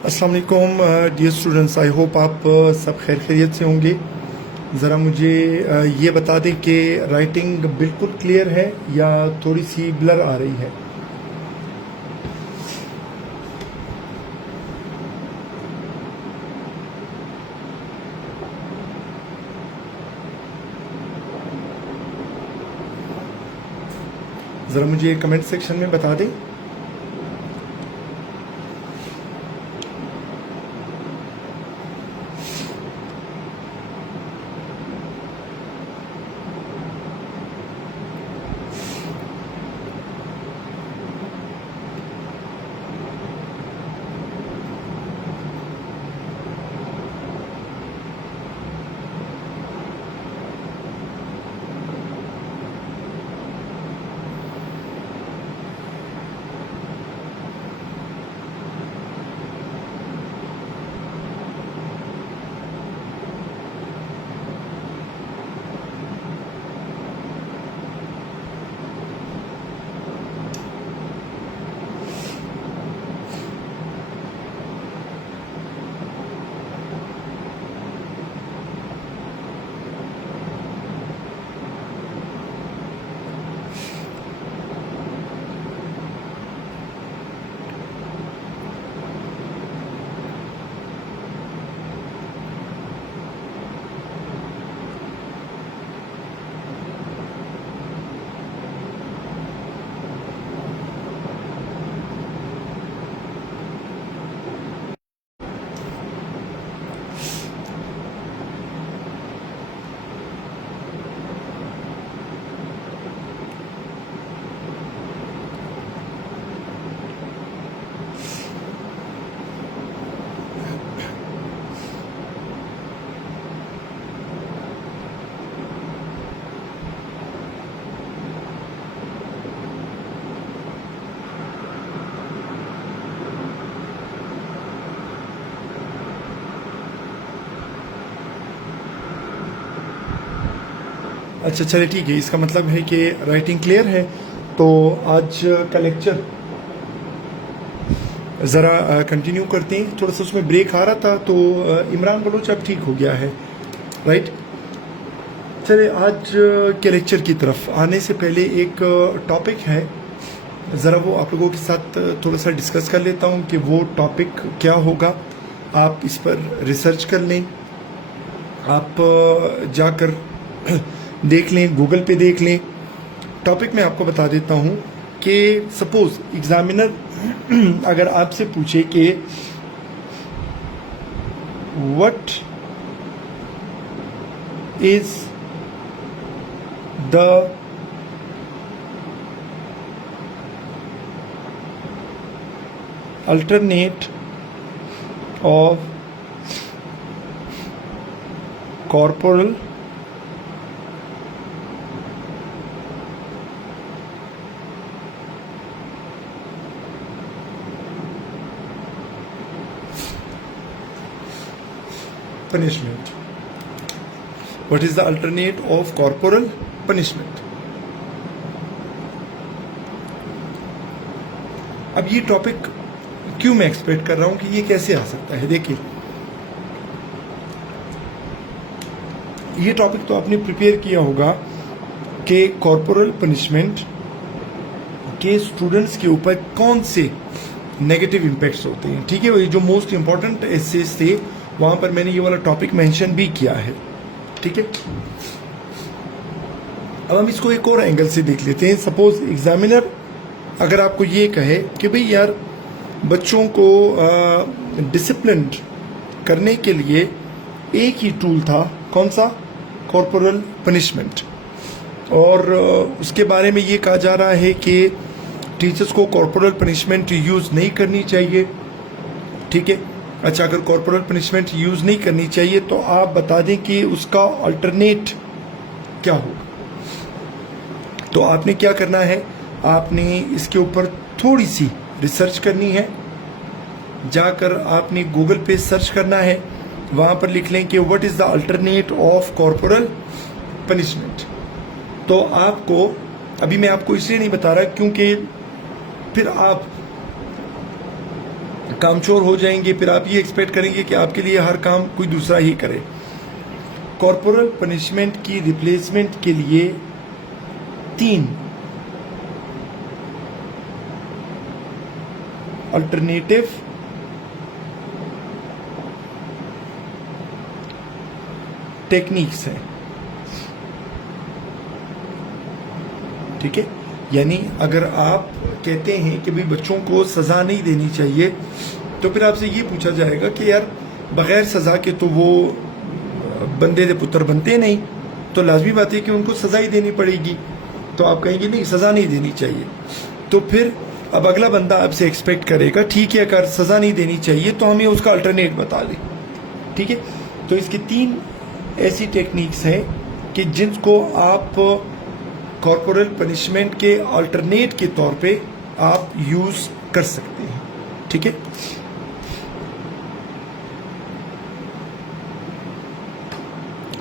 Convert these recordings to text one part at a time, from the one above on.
अस्सलाम वालेकुम dear students, I hope आप सब खैर खैरियत से होंगे। ज़रा मुझे ये बता दें कि राइटिंग बिल्कुल क्लियर है या थोड़ी सी ब्लर आ रही है। ज़रा मुझे कमेंट सेक्शन में बता दें। अच्छा चलिए ठीक है, इसका मतलब है कि राइटिंग क्लियर है। तो आज का लेक्चर ज़रा कंटिन्यू करते हैं। थोड़ा सा उसमें ब्रेक आ रहा था तो इमरान बलोच अब ठीक हो गया है, राइट। चलिए आज के लेक्चर की तरफ आने से पहले एक टॉपिक है, ज़रा वो आप लोगों के साथ थोड़ा सा डिस्कस कर लेता हूँ कि वो टॉपिक क्या होगा। आप इस पर रिसर्च कर लें, आप जाकर देख लें, गूगल पे देख लें। टॉपिक मैं आपको बता देता हूँ कि सपोज एग्जामिनर अगर आपसे पूछे कि what is the alternate of corporal punishment, what is the alternate of corporal punishment। अब ये टॉपिक क्यों मैं एक्सपेक्ट कर रहा हूं कि ये कैसे आ सकता है। देखिए, ये टॉपिक तो आपने प्रिपेयर किया होगा कि कॉर्पोरल पनिशमेंट के स्टूडेंट्स के ऊपर कौन से नेगेटिव इम्पैक्ट्स होते हैं। ठीक है, ये जो मोस्ट इंपॉर्टेंट एसेस थे वहां पर मैंने ये वाला टॉपिक मेंशन भी किया है। ठीक है, अब हम इसको एक और एंगल से देख लेते हैं। सपोज एग्जामिनर अगर आपको ये कहे कि भाई यार बच्चों को डिसिप्लिन्ड करने के लिए एक ही टूल था, कौन सा, कॉर्पोरल पनिशमेंट, और उसके बारे में ये कहा जा रहा है कि टीचर्स को कॉर्पोरल पनिशमेंट यूज़ नहीं करनी चाहिए। ठीक है, अच्छा, अगर कॉर्पोरल पनिशमेंट यूज़ नहीं करनी चाहिए तो आप बता दें कि उसका अल्टरनेट क्या होगा। तो आपने क्या करना है, आपने इसके ऊपर थोड़ी सी रिसर्च करनी है, जाकर आपने गूगल पे सर्च करना है, वहाँ पर लिख लें कि what is the alternate of corporal punishment. तो आपको, अभी मैं आपको इसलिए नहीं बता रहा क्योंकि फिर आप कामचोर हो जाएंगे, फिर आप ये एक्सपेक्ट करेंगे कि आपके लिए हर काम कोई दूसरा ही करे। कॉर्पोरल पनिशमेंट की रिप्लेसमेंट के लिए 3 अल्टरनेटिव टेक्निक्स हैं, ठीक है। यानी अगर आप कहते हैं कि भाई बच्चों को सजा नहीं देनी चाहिए, तो फिर आपसे ये पूछा जाएगा कि यार बगैर सजा के तो वो बंदे दे पुत्र बनते नहीं, तो लाजमी बात है कि उनको सजा ही देनी पड़ेगी। तो आप कहेंगे नहीं, सजा नहीं देनी चाहिए। तो फिर अब अगला बंदा आपसे एक्सपेक्ट करेगा, ठीक है अगर सजा नहीं देनी चाहिए तो हमें उसका अल्टरनेट बता दें, ठीक है। तो इसकी 3 ऐसी टेक्निक्स हैं कि जिनको आप कॉर्पोरल पनिशमेंट के अल्टरनेट के तौर पे आप यूज कर सकते हैं, ठीक है।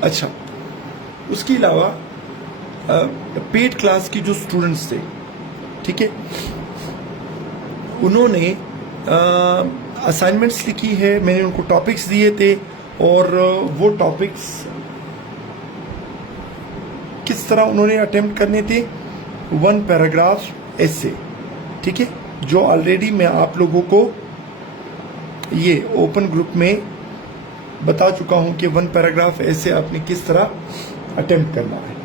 अच्छा, उसके अलावा पेड क्लास की जो स्टूडेंट्स थे, ठीक है, उन्होंने असाइनमेंट्स लिखी है, मैंने उनको टॉपिक्स दिए थे और वो टॉपिक्स किस तरह उन्होंने अटेम्प्ट करने थे, 1 पैराग्राफ एसे, ठीक है, जो ऑलरेडी मैं आप लोगों को ये ओपन ग्रुप में बता चुका हूं कि 1 पैराग्राफ एसे आपने किस तरह अटेम्प्ट करना है।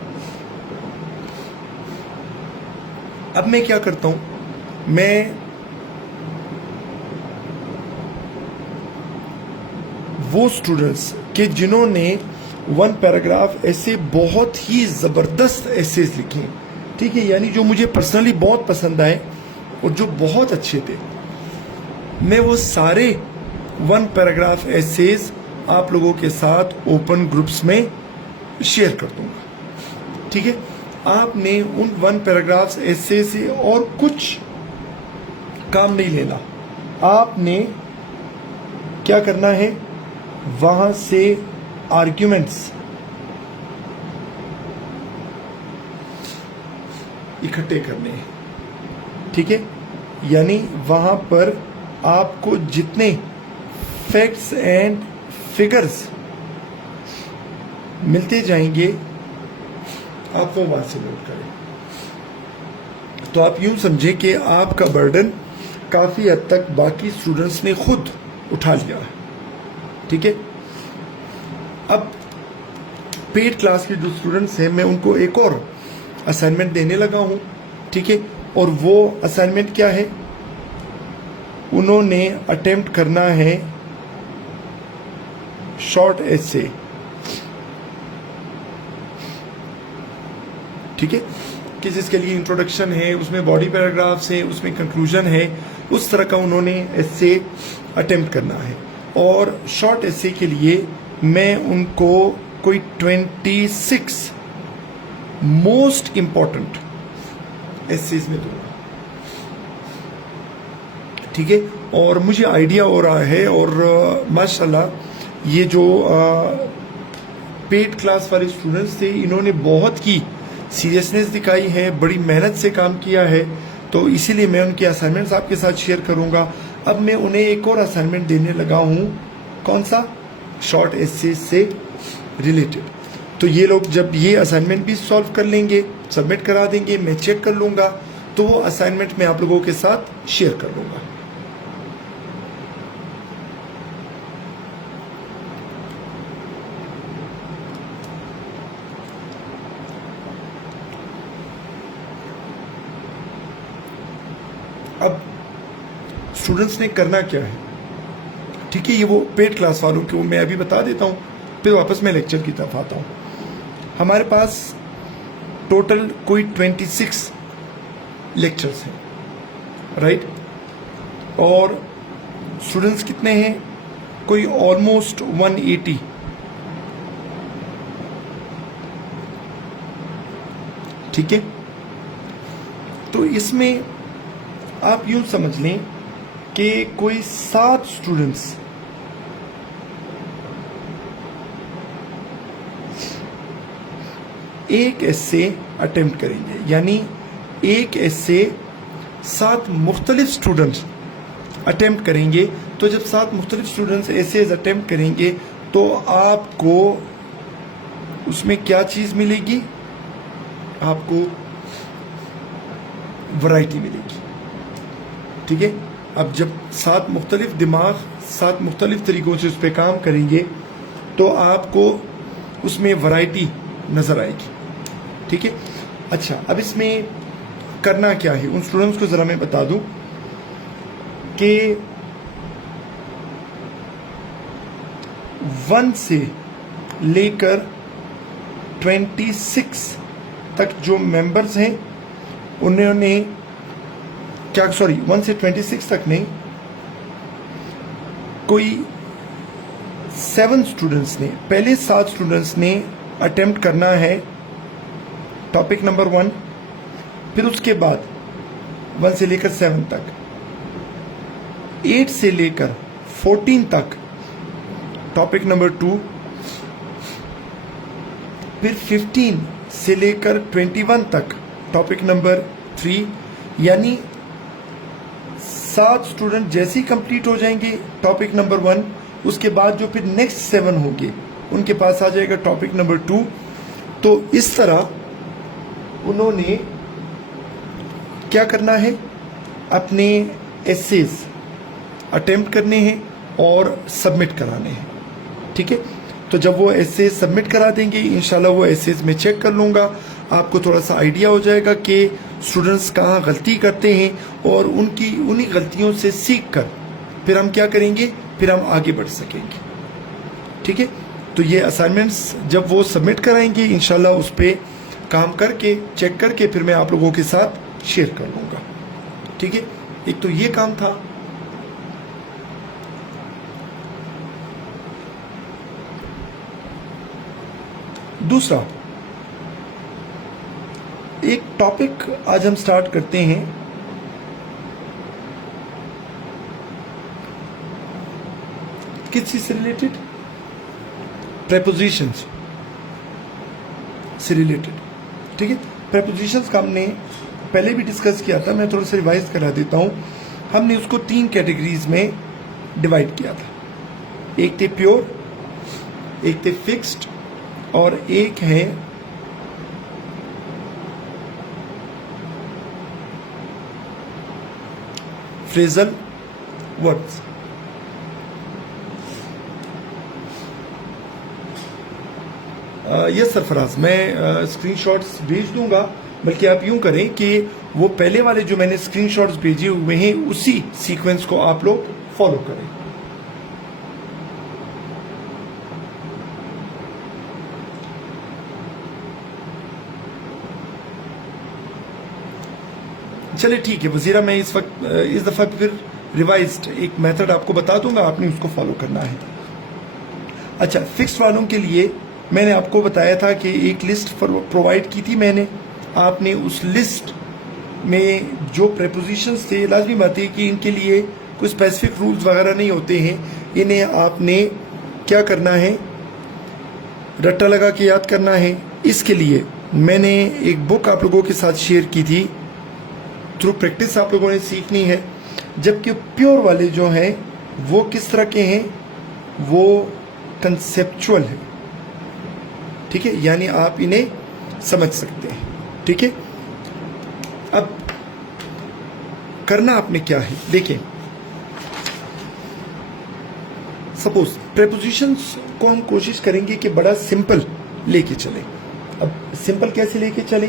अब मैं क्या करता हूं, मैं वो स्टूडेंट्स के जिन्होंने 1 पैराग्राफ ऐसे बहुत ही ज़बरदस्त एसेज लिखे हैं, ठीक है, यानी जो मुझे पर्सनली बहुत पसंद आए और जो बहुत अच्छे थे, मैं वो सारे 1 पैराग्राफ एसेज आप लोगों के साथ ओपन ग्रुप्स में शेयर कर दूंगा, ठीक है। आपने उन 1 पैराग्राफ एसे से और कुछ काम नहीं लेना, आपने क्या करना है, वहां से आर्ग्यूमेंट्स इकट्ठे करने हैं, ठीक है। यानी वहां पर आपको जितने फैक्ट्स एंड फिगर्स मिलते जाएंगे, आप वो वहां से नोट करें। तो आप यूं समझें कि आपका बर्डन काफी हद तक बाकी स्टूडेंट्स ने खुद उठा लिया है, ठीक है। अब पेड क्लास के जो स्टूडेंट्स हैं, मैं उनको एक और असाइनमेंट देने लगा हूं, ठीक है। और वो असाइनमेंट क्या है, उन्होंने अटेम्प्ट करना है शॉर्ट एसे, ठीक है, कि जिसके लिए इंट्रोडक्शन है, उसमें बॉडी पैराग्राफ्स है, उसमें कंक्लूजन है, उस तरह का उन्होंने एसे अटेम्प्ट करना है। और शॉर्ट एसे के लिए मैं उनको कोई 26 मोस्ट इंपॉर्टेंट एसेज में दूंगा, ठीक है। और मुझे आइडिया हो रहा है, और माशाल्लाह ये जो पेड क्लास वाले स्टूडेंट्स थे, इन्होंने बहुत ही सीरियसनेस दिखाई है, बड़ी मेहनत से काम किया है, तो इसीलिए मैं उनके असाइनमेंट्स आपके साथ शेयर करूंगा। अब मैं उन्हें एक और असाइनमेंट देने लगा हूं, कौन सा, शॉर्ट एसे से रिलेटेड। तो ये लोग जब ये असाइनमेंट भी सॉल्व कर लेंगे, सबमिट करा देंगे, मैं चेक कर लूंगा, तो वो असाइनमेंट मैं आप लोगों के साथ शेयर कर लूंगा। अब स्टूडेंट्स ने करना क्या है, ठीक है, ये वो पेड क्लास वालों को मैं अभी बता देता हूँ, फिर वापस मैं लेक्चर की तरफ आता हूँ। हमारे पास टोटल कोई 26 लेक्चर्स हैं, राइट, और स्टूडेंट्स कितने हैं, कोई ऑलमोस्ट 180, ठीक है। तो इसमें आप यूं समझ लें कि कोई 7 स्टूडेंट्स एक एसे अटेम्प्ट करेंगे, यानी एक एसे 7 मुख्तलिफ स्टूडेंट्स अटेम्प्ट करेंगे, तो जब 7 मुख्तलिफ स्टूडेंट्स एसेज अटेम्प्ट करेंगे तो आपको उसमें क्या चीज़ मिलेगी? आपको वैरायटी मिलेगी। ठीक है, अब जब 7 मुख्तलिफ दिमाग 7 मुख्तलिफ तरीक़ों से उस पर काम करेंगे तो आपको उसमें वैरायटी नज़र आएगी। ठीक है, अच्छा, अब इसमें करना क्या है उन स्टूडेंट्स को ज़रा मैं बता दूं कि 1 से लेकर 26 तक जो मेंबर्स हैं उन्होंने क्या, सॉरी 1 से 26 तक नहीं, कोई 7 स्टूडेंट्स ने, पहले 7 स्टूडेंट्स ने अटेम्प्ट करना है टॉपिक नंबर 1, फिर उसके बाद 1 से लेकर 7 तक, 8 से लेकर 14 तक टॉपिक नंबर 2, फिर 15 से लेकर 21 तक टॉपिक नंबर 3। यानी 7 स्टूडेंट जैसे ही कंप्लीट हो जाएंगे टॉपिक नंबर 1, उसके बाद जो फिर नेक्स्ट 7 होंगे उनके पास आ जाएगा टॉपिक नंबर 2। तो इस तरह उन्होंने क्या करना है, अपने एसेज अटेम्प्ट करने हैं और सबमिट कराने हैं। ठीक है, तो जब वो एसेज सबमिट करा देंगे इंशाल्लाह वो एसेज में चेक कर लूँगा, आपको थोड़ा सा आइडिया हो जाएगा कि स्टूडेंट्स कहाँ गलती करते हैं और उन्हीं गलतियों से सीख कर फिर हम क्या करेंगे, फिर हम आगे बढ़ सकेंगे। ठीक है, तो ये असाइनमेंट्स जब वो सबमिट कराएंगे इंशाल्लाह उस पर काम करके चेक करके फिर मैं आप लोगों के साथ शेयर कर लूँगा। ठीक है, एक तो ये काम था। दूसरा, एक टॉपिक आज हम स्टार्ट करते हैं, किस चीज से रिलेटेड? प्रेपोजिशंस से रिलेटेड। ठीक है, प्रेपोजिशंस का हमने पहले भी डिस्कस किया था, मैं थोड़ा सा रिवाइज करा देता हूं। हमने उसको 3 कैटेगरीज में डिवाइड किया था, एक थे प्योर, एक थे फिक्स्ड और एक है फ्रेजल वर्ड्स। यस सरफराज, मैं स्क्रीनशॉट्स भेज दूंगा, बल्कि आप यूं करें कि वो पहले वाले जो मैंने स्क्रीनशॉट्स भेजे हुए हैं उसी सीक्वेंस को आप लोग फॉलो करें। चलिए ठीक है वजीरा, मैं इस दफ़ा फिर रिवाइज्ड एक मेथड आपको बता दूंगा, आपने उसको फॉलो करना है। अच्छा, फिक्स्ड वालों के लिए मैंने आपको बताया था कि एक लिस्ट प्रोवाइड की थी मैंने, आपने उस लिस्ट में जो प्रेपोजिशंस थे, लाजमी बात है कि इनके लिए कोई स्पेसिफिक रूल्स वगैरह नहीं होते हैं, इन्हें आपने क्या करना है, रट्टा लगा के याद करना है। इसके लिए मैंने एक बुक आप लोगों के साथ शेयर की थी, थ्रू प्रैक्टिस आप लोगों ने सीखनी है। जबकि प्योर वाले जो हैं वो किस तरह के हैं, वो कंसेप्चुअल है। ठीक है, यानी आप इन्हें समझ सकते हैं। ठीक है, अब करना आपने क्या है, देखें, सपोज प्रेपोजिशंस को हम कोशिश करेंगे कि बड़ा सिंपल लेके चले। अब सिंपल कैसे लेके चले,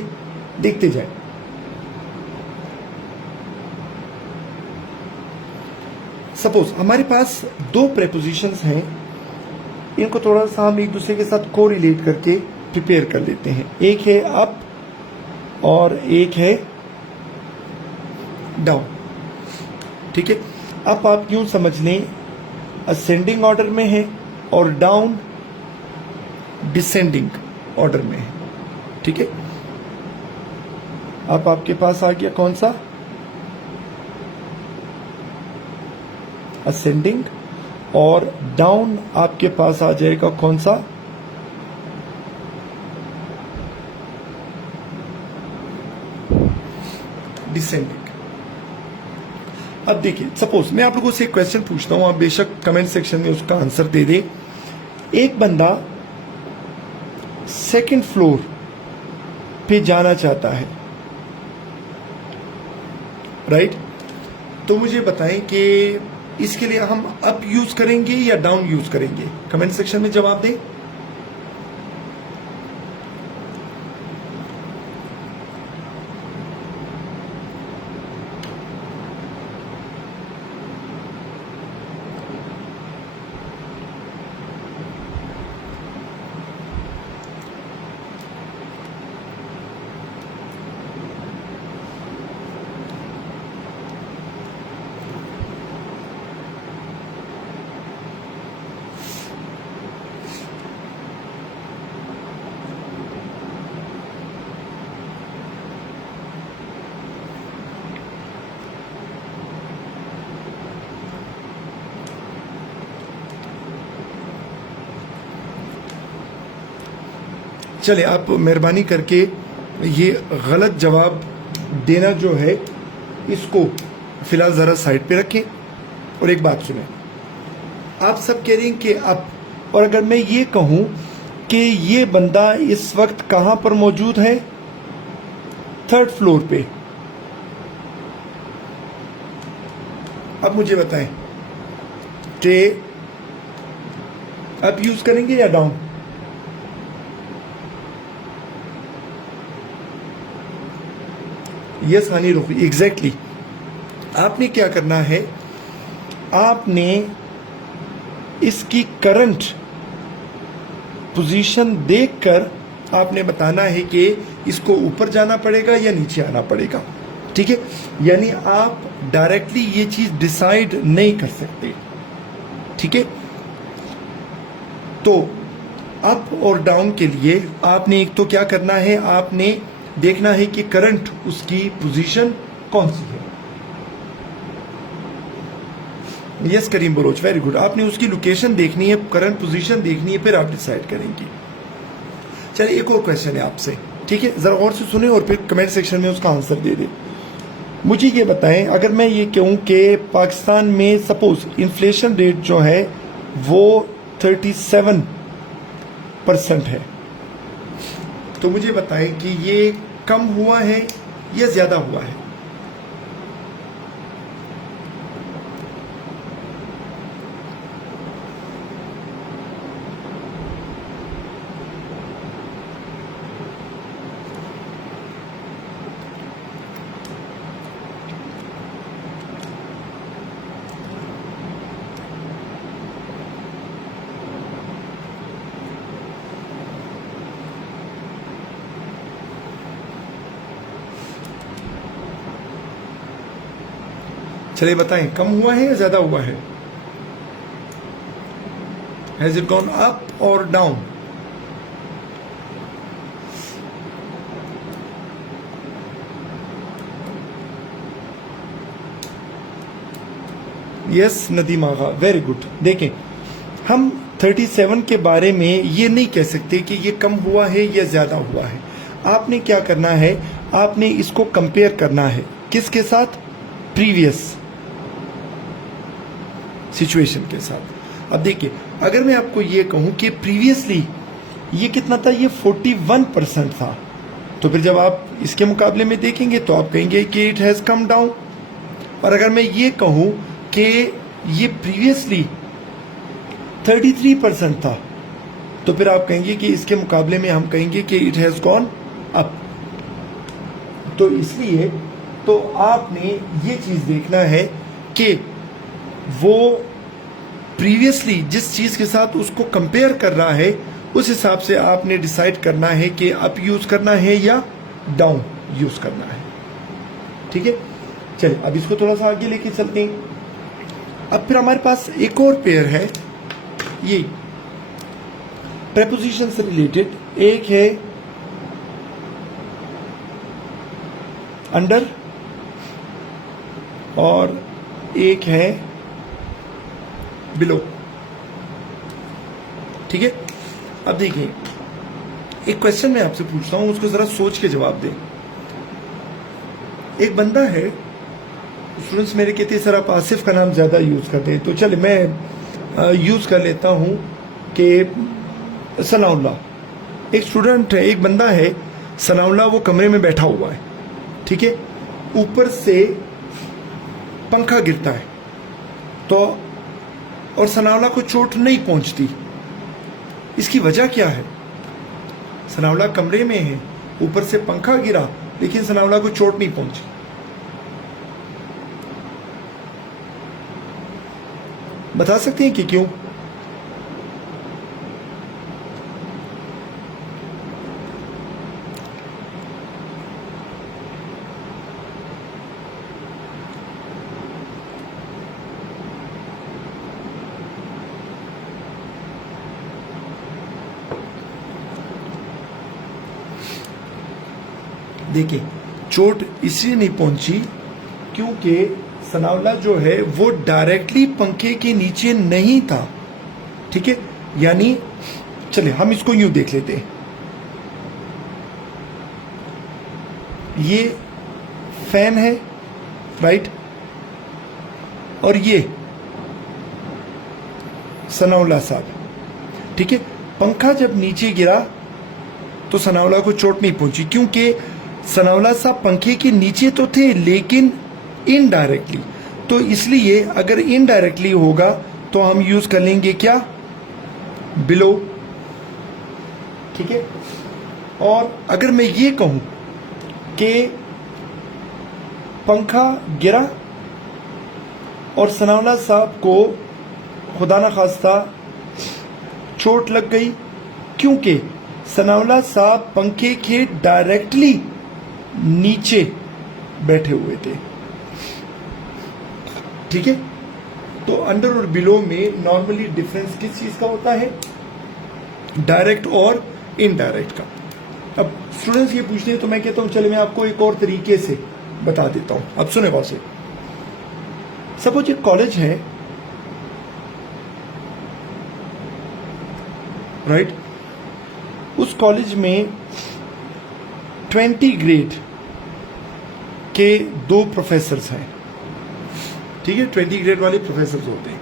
देखते जाए। सपोज हमारे पास 2 प्रेपोजिशंस हैं, इनको थोड़ा सा हम एक दूसरे के साथ कोरिलेट करके प्रिपेयर कर लेते हैं। एक है अप और एक है डाउन। ठीक है, अप आप यूं समझ लें असेंडिंग ऑर्डर में है और डाउन डिसेंडिंग ऑर्डर में है। ठीक है, अब आपके पास आ गया कौन सा, असेंडिंग, और डाउन आपके पास आ जाएगा कौन सा, डिसेंडिंग। अब देखिए, सपोज मैं आप लोगों से एक क्वेश्चन पूछता हूं, आप बेशक कमेंट सेक्शन में उसका आंसर दे दें। एक बंदा सेकंड फ्लोर पे जाना चाहता है, राइट? तो मुझे बताएं कि इसके लिए हम अप यूज करेंगे या डाउन यूज करेंगे? कमेंट सेक्शन में जवाब दें। चले, आप मेहरबानी करके ये गलत जवाब देना जो है इसको फिलहाल ज़रा साइड पे रखें और एक बात सुनें। आप सब कह रहे हैं कि अब, और अगर मैं ये कहूं कि ये बंदा इस वक्त कहां पर मौजूद है? थर्ड फ्लोर पे। अब मुझे बताएं कि अप यूज करेंगे या डाउन? यस हानि रोकी, एग्जैक्टली। आपने क्या करना है, आपने इसकी करंट पोजीशन देखकर आपने बताना है कि इसको ऊपर जाना पड़ेगा या नीचे आना पड़ेगा, ठीक है? यानी आप डायरेक्टली ये चीज डिसाइड नहीं कर सकते, ठीक है? तो अप और डाउन के लिए आपने एक तो क्या करना है, आपने देखना है कि करंट उसकी पोजीशन कौन सी है। Yes Karim Baloch, very good. आपने उसकी लोकेशन देखनी है, करंट पोजीशन देखनी है, फिर आप डिसाइड करेंगे। चलिए, एक और क्वेश्चन है आपसे, ठीक है? जरा और से सुने और फिर कमेंट सेक्शन में उसका आंसर दे दें। मुझे ये बताएं, अगर मैं ये कहूं कि पाकिस्तान में सपोज इन्फ्लेशन रेट जो है वो 37% है, तो मुझे बताएं कि ये कम हुआ है या ज्यादा हुआ है? चलिए बताएं, कम हुआ है या ज्यादा हुआ है? हैज इट गॉन अप और डाउन? यस नदीम आगा, वेरी गुड। देखें, हम 37 के बारे में ये नहीं कह सकते कि ये कम हुआ है या ज्यादा हुआ है। आपने क्या करना है, आपने इसको कंपेयर करना है किसके साथ? प्रीवियस सिचुएशन के साथ। अब देखिए, अगर मैं आपको ये कहूं कि प्रीवियसली ये कितना था, ये 41% था, तो फिर जब आप इसके मुकाबले में देखेंगे तो आप कहेंगे कि इट हैज कम डाउन। और अगर मैं ये कहूं कि ये प्रीवियसली 33% था, तो फिर आप कहेंगे कि इसके मुकाबले में हम कहेंगे कि इट हैज गॉन अप। तो इसलिए तो आपने ये चीज देखना है कि वो प्रीवियसली जिस चीज के साथ उसको कंपेयर कर रहा है, उस हिसाब से आपने डिसाइड करना है कि अप यूज करना है या डाउन यूज करना है, ठीक है? चलिए, अब इसको थोड़ा सा आगे लेके चलते हैं। अब फिर हमारे पास एक और पेयर है, ये प्रेपोजिशन से रिलेटेड। एक है अंडर और एक है बिलो, ठीक है? अब देखिए, एक क्वेश्चन मैं आपसे पूछता हूं, उसको जरा सोच के जवाब दें। एक बंदा है स्टूडेंट्स मेरे कहते हैं सर आप आसिफ का नाम ज़्यादा यूज़ करते हैं, तो चले मैं यूज़ कर लेता हूँ कि सनाउल्लाह। एक स्टूडेंट है, एक बंदा है सनाउल्लाह, वो कमरे में बैठा हुआ है, ठीक है, ऊपर से पंखा गिरता है तो और सनाउल्लाह को चोट नहीं पहुंचती। इसकी वजह क्या है? सनाउल्लाह कमरे में है, ऊपर से पंखा गिरा लेकिन सनाउल्लाह को चोट नहीं पहुंची। बता सकते हैं कि क्यों? देखिए, चोट इसलिए नहीं पहुंची क्योंकि सनाउल्लाह जो है वो डायरेक्टली पंखे के नीचे नहीं था, ठीक है। यानी चले हम इसको यूं देख लेते हैं, ये फैन है, राइट, और ये सनाउल्लाह साहब, ठीक है। पंखा जब नीचे गिरा तो सनाउल्लाह को चोट नहीं पहुंची क्योंकि सनाउल्लाह साहब पंखे के नीचे तो थे लेकिन इनडायरेक्टली। तो इसलिए अगर इनडायरेक्टली होगा तो हम यूज कर लेंगे क्या? बिलो, ठीक है। और अगर मैं ये कहूं कि पंखा गिरा और सनाउल्लाह साहब को खुदा ना खास्ता चोट लग गई क्योंकि सनाउल्लाह साहब पंखे के डायरेक्टली नीचे बैठे हुए थे, ठीक है। तो अंडर और बिलो में नॉर्मली डिफरेंस किस चीज का होता है? डायरेक्ट और इनडायरेक्ट का। अब स्टूडेंट्स ये पूछते हैं तो मैं कहता हूं चले मैं आपको एक और तरीके से बता देता हूं। अब सुने गौर से, सपोज एक कॉलेज है, राइट, उस कॉलेज में 20 ग्रेड के 2 प्रोफेसर्स हैं, ठीक है, 20 ग्रेड वाले प्रोफेसर्स होते हैं।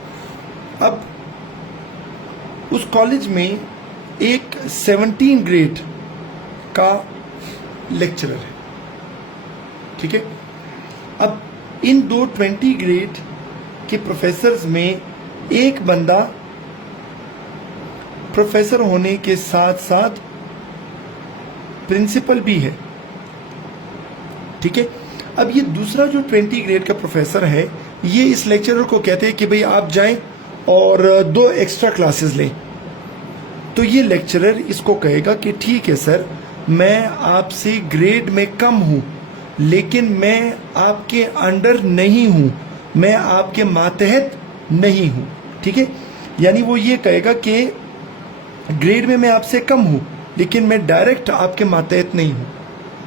अब उस कॉलेज में एक 17 ग्रेड का लेक्चरर है, ठीक है। अब इन 2 20 ग्रेड के प्रोफेसर्स में एक बंदा प्रोफेसर होने के साथ साथ प्रिंसिपल भी है, ठीक है। अब ये दूसरा जो 20 ग्रेड का प्रोफेसर है, ये इस लेक्चरर को कहते हैं कि भाई आप जाएं और 2 एक्स्ट्रा क्लासेस लें। तो ये लेक्चरर इसको कहेगा कि ठीक है सर, मैं आपसे ग्रेड में कम हूं लेकिन मैं आपके अंडर नहीं हूं, मैं आपके मातहत नहीं हूं, ठीक है। यानी वो ये कहेगा कि ग्रेड में मैं आपसे कम हूं लेकिन मैं डायरेक्ट आपके मातहत नहीं हूं।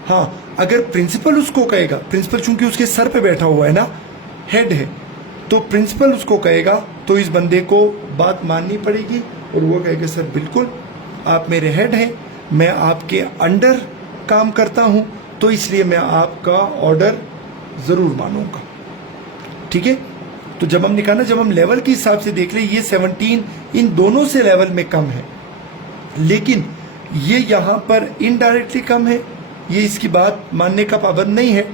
हाँ, अगर प्रिंसिपल उसको कहेगा, प्रिंसिपल चूंकि उसके सर पे बैठा हुआ है ना, हेड है, तो प्रिंसिपल उसको कहेगा तो इस बंदे को बात माननी पड़ेगी और वो कहेगा सर बिल्कुल आप मेरे हेड हैं, मैं आपके अंडर काम करता हूं तो इसलिए मैं आपका ऑर्डर जरूर मानूंगा, ठीक है। तो जब हम निकालना, जब हम लेवल के हिसाब से देख ले, ये 17 इन दोनों से लेवल में कम है लेकिन ये यहां पर इनडायरेक्टली कम है, ये इसकी बात मानने का पाबंद नहीं है,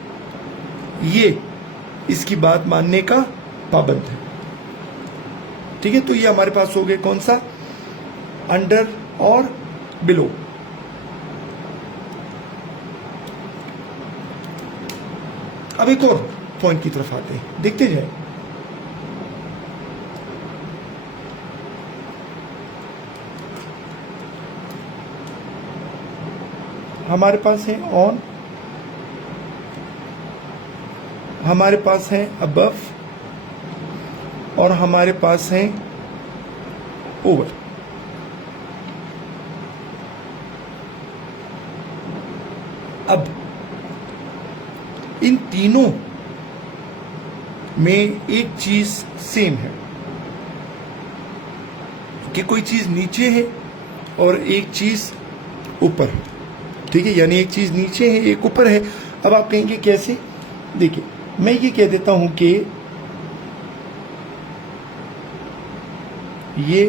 ये इसकी बात मानने का पाबंद है, ठीक है। तो ये हमारे पास हो गए कौन सा? अंडर और बिलो। अब एक और पॉइंट की तरफ आते हैं, देखते जाए। हमारे पास है ऑन, हमारे पास है अबव और हमारे पास है ओवर। अब इन तीनों में एक चीज सेम है कि कोई चीज नीचे है और एक चीज ऊपर है, ठीक है। यानी एक चीज नीचे है, एक ऊपर है। अब आप कहेंगे कैसे? देखिए, मैं ये कह देता हूं कि ये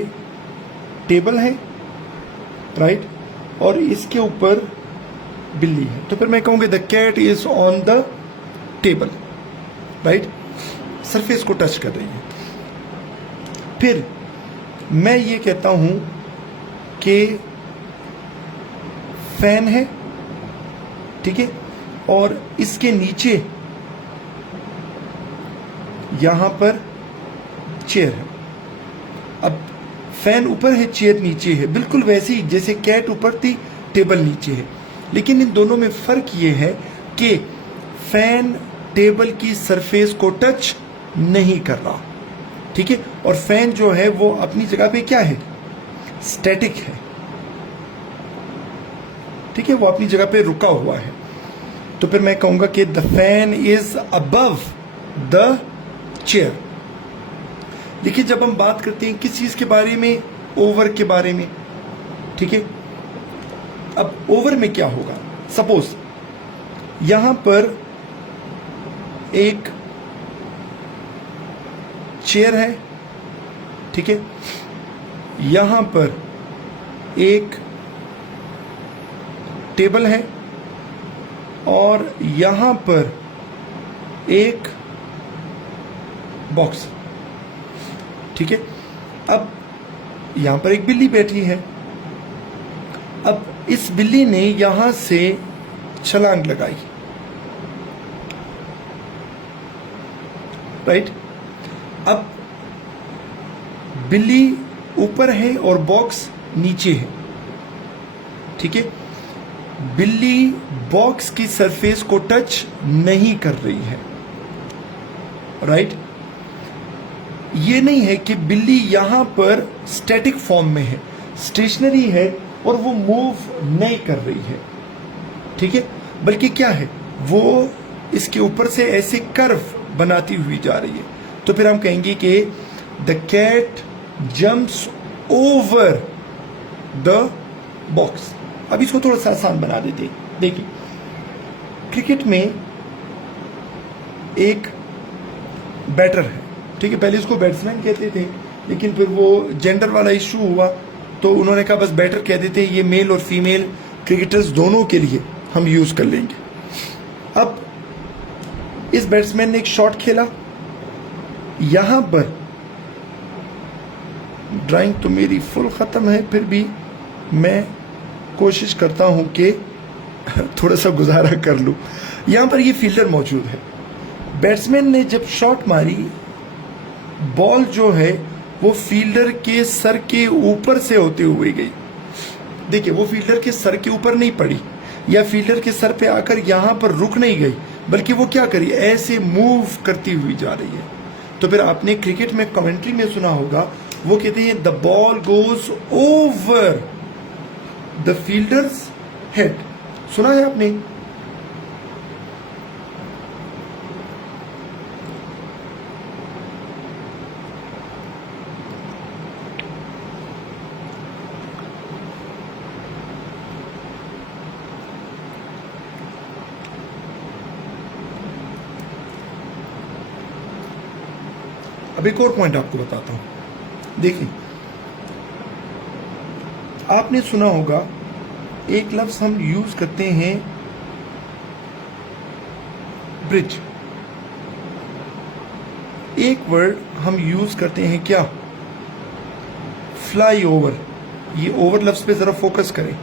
टेबल है, राइट, और इसके ऊपर बिल्ली है, तो फिर मैं कहूंगा the cat is on the table, right, surface को टच कर रही है। फिर मैं ये कहता हूं कि फैन है, ठीक है, और इसके नीचे यहां पर चेयर है। अब फैन ऊपर है, चेयर नीचे है, बिल्कुल वैसी जैसे कैट ऊपर थी, टेबल नीचे है, लेकिन इन दोनों में फर्क ये है कि फैन टेबल की सरफेस को टच नहीं कर रहा, ठीक है, और फैन जो है वो अपनी जगह पे क्या है, स्टैटिक है, ठीक है, वो अपनी जगह पे रुका हुआ है। तो फिर मैं कहूंगा कि the fan is above the chair. देखिए, जब हम बात करते हैं किस चीज के बारे में, ओवर के बारे में, ठीक है, अब ओवर में क्या होगा, सपोज यहां पर एक चेयर है, ठीक है, यहां पर एक टेबल है और यहां पर एक बॉक्स, ठीक है। अब यहां पर एक बिल्ली बैठी है। अब इस बिल्ली ने यहां से छलांग लगाई, राइट। अब बिल्ली ऊपर है और बॉक्स नीचे है, ठीक है। बिल्ली बॉक्स की सरफेस को टच नहीं कर रही है, राइट। ये नहीं है कि बिल्ली यहां पर स्टैटिक फॉर्म में है, स्टेशनरी है और वो मूव नहीं कर रही है, ठीक है, बल्कि क्या है, वो इसके ऊपर से ऐसे कर्व बनाती हुई जा रही है। तो फिर हम कहेंगे कि the cat jumps over the box. अब इसको थोड़ा सा आसान बना देते हैं। देखिए, क्रिकेट में एक बैटर है, ठीक है, पहले इसको बैट्समैन कहते थे, लेकिन फिर वो जेंडर वाला इशू हुआ तो उन्होंने कहा बस बैटर कह देते हैं, ये मेल और फीमेल क्रिकेटर्स दोनों के लिए हम यूज कर लेंगे। अब इस बैट्समैन ने एक शॉट खेला, यहां पर ड्राइंग तो मेरी फुल खत्म है, फिर भी मैं कोशिश करता हूं कि थोड़ा सा गुजारा कर लूं। यहां पर ये फील्डर मौजूद है। बैट्समैन ने जब शॉट मारी, बॉल जो है वो फील्डर के सर के ऊपर से होते हुए गई। देखिए, वो फील्डर के सर के ऊपर नहीं पड़ी या फील्डर के सर पे आकर यहां पर रुक नहीं गई, बल्कि वो क्या करी, ऐसे मूव करती हुई जा रही है। तो फिर आपने क्रिकेट में कमेंट्री में सुना होगा, वो कहते हैं the ball goes over the fielders head. सुना है आपने? अब एक और पॉइंट आपको बताता हूं। देखिए, आपने सुना होगा एक लफ्ज हम यूज करते हैं, ब्रिज। एक वर्ड हम यूज करते हैं क्या, फ्लाई ओवर। ये ओवर लफ्ज पे जरा फोकस करें,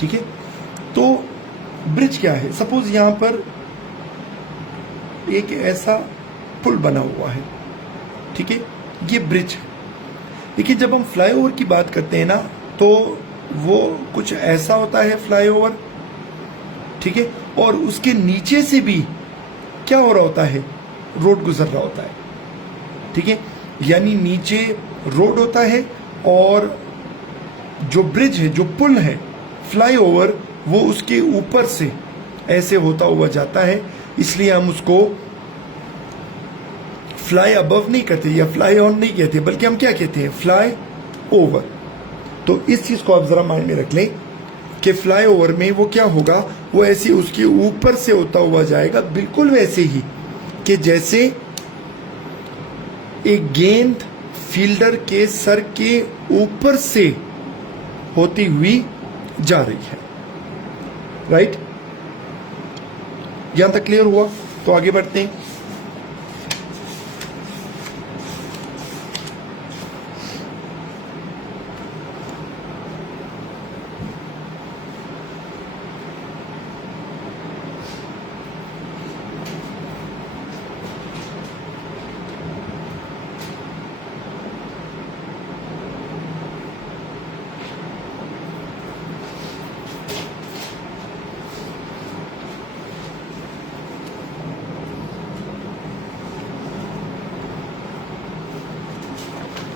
ठीक है। तो ब्रिज क्या है, सपोज यहां पर एक ऐसा पुल बना हुआ है, ठीक है, ये ब्रिज है। देखिए, जब हम फ्लाईओवर की बात करते हैं ना, तो वो कुछ ऐसा होता है फ्लाईओवर, ठीक है, और उसके नीचे से भी क्या हो रहा होता है, रोड गुजर रहा होता है, ठीक है। यानी नीचे रोड होता है और जो ब्रिज है, जो पुल है, फ्लाईओवर, वो उसके ऊपर से ऐसे होता हुआ जाता है। इसलिए हम उसको फ्लाई अबव नहीं कहते या फ्लाई ऑन नहीं कहते, बल्कि हम क्या कहते हैं, फ्लाई ओवर। तो इस चीज को आप जरा माइंड में रख लें कि फ्लाई ओवर में वो क्या होगा, वो ऐसे उसके ऊपर से होता हुआ जाएगा, बिल्कुल वैसे ही कि जैसे एक गेंद फील्डर के सर के ऊपर से होती हुई जा रही है। राइट, यहां तक क्लियर हुआ? तो आगे बढ़ते हैं।